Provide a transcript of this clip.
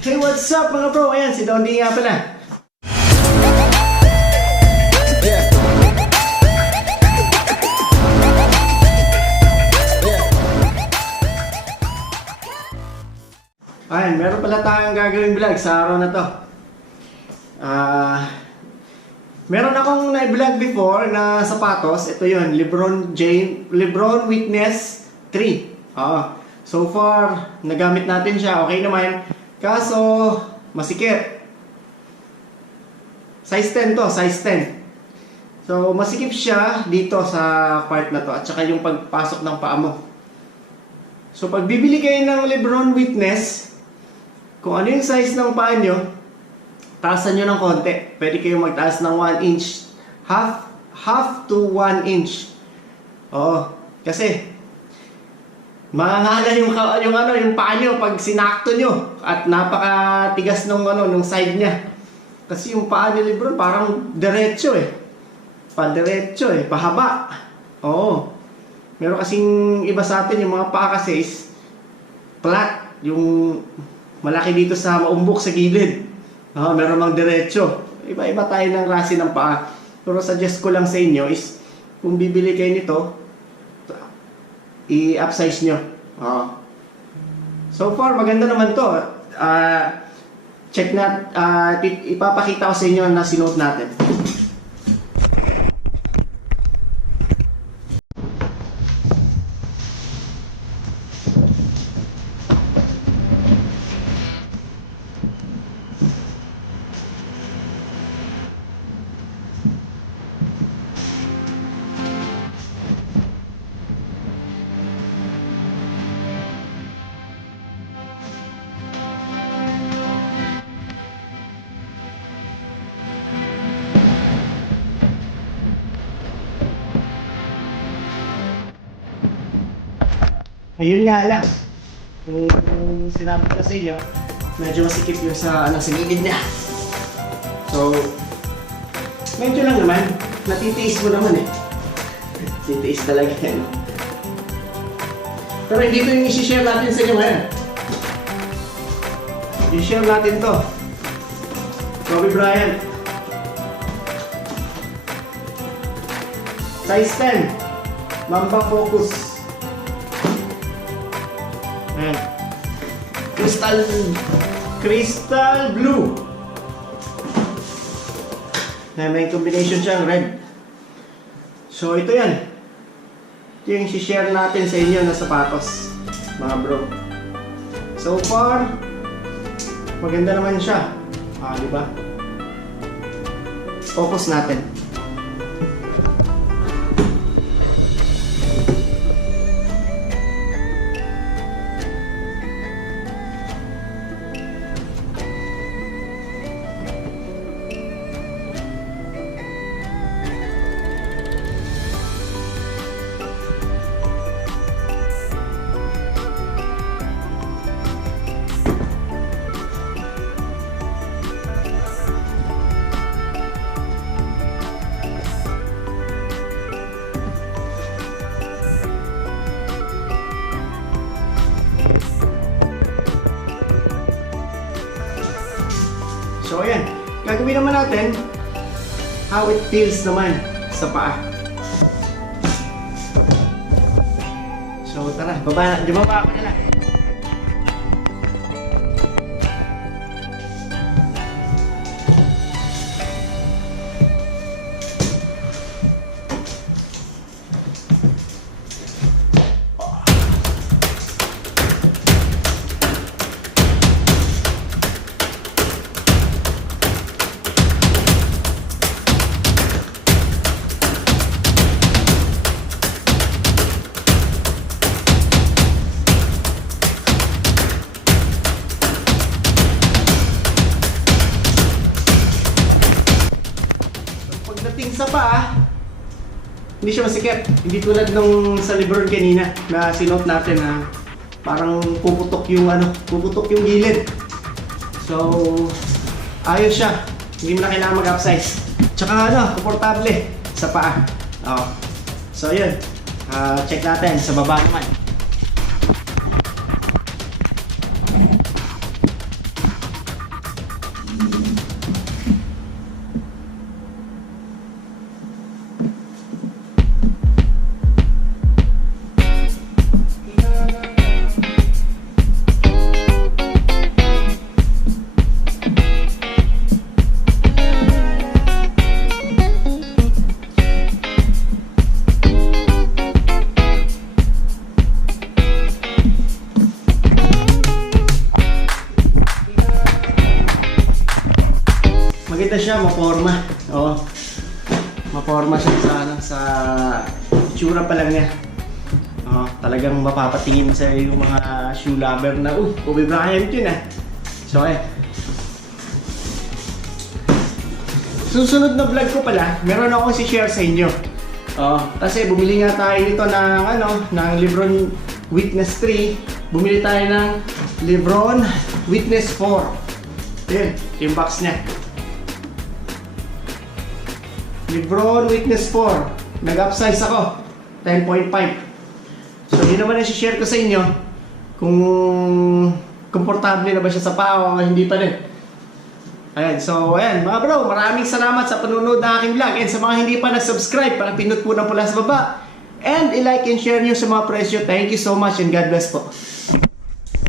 Hey, what's up mga bro? Ayan, si Dondi nga pala. Ayan, meron pala tayong gagawing vlog sa araw na to. Meron akong na-vlog before na sapatos. Ito yun, Lebron Witness 3. So far, nagamit natin siya. Okay naman. Kaso, masikip. Size 10 to, size 10. So, masikip siya dito sa part na to. At saka yung pagpasok ng paa mo. So, pag bibili kayo ng Lebron Witness, kung ano yung size ng paa nyo, taasan nyo ng konti. Pwede kayo magtaas ng 1 inch. Half to 1 inch. Oo. Kasi, mangangalan yung paa nyo pag sinakto nyo. At napakatigas nung side niya. Kasi yung paa ni Lebron parang diretso eh. Padiretso eh. Pahaba. Oo. Meron kasing iba sa atin, yung mga paa kasi is flat. Yung malaki dito sa maumbok sa gilid. Meron mang diretso. Iba-iba tayo ng klase ng paa. Pero suggest ko lang sa inyo is, kung bibili kayo nito, i-upsize nyo. So far, maganda naman to. Check na, ipapakita ko sa inyo na sinuot natin. Ayun nga lang, kung sinabi ko sa inyo, medyo masikip yung sa gilid niya. So, medyo lang naman, natitiis mo naman eh. Titiis talaga yan. Pero hindi ito yung isi-share natin sa inyo ngayon. I-share natin to. Kobe Bryant. Size 10. Mamba Focus. Crystal Blue. May combination siyang red. So ito yan. Ito yung share natin sa inyo na sapatos, mga bro. So far, maganda naman siya. Diba? Focus natin. So ayan, gagawin naman natin how it feels naman sa paa. So tara, baba ako na lang. Pagdating sa paa, hindi siya masikip. Hindi tulad nung sa Lebron kanina na sinuot natin na parang puputok yung gilid. So, ayos siya. Hindi mo na kailangan mag-upsize. Tsaka komportable sa paa. So, yun. Check natin sa baba naman. maganda siya, maporma. Oo. Maporma siya sa itsura pa lang niya. Oo, talagang mapapatingin sa yung mga shoe lover na, Kobe Bryant yun ah. So susunod na vlog ko pala, meron akong si-share sa inyo. Kasi bumili nga tayo nito ng Lebron Witness 3. Bumili tayo ng Lebron Witness 4. Yun, yung box niya. Lebron Witness 4. Nag-upsize ako. 10.5. So, yun naman yung share ko sa inyo. Kung komportable na ba siya sa paa o hindi pa din. Ayan, so ayan mga bro, maraming salamat sa panunod ng aking vlog. And sa mga hindi pa na-subscribe, pakipindot po na pula sa baba. And i-like and share nyo sa mga presyo. Thank you so much and God bless po.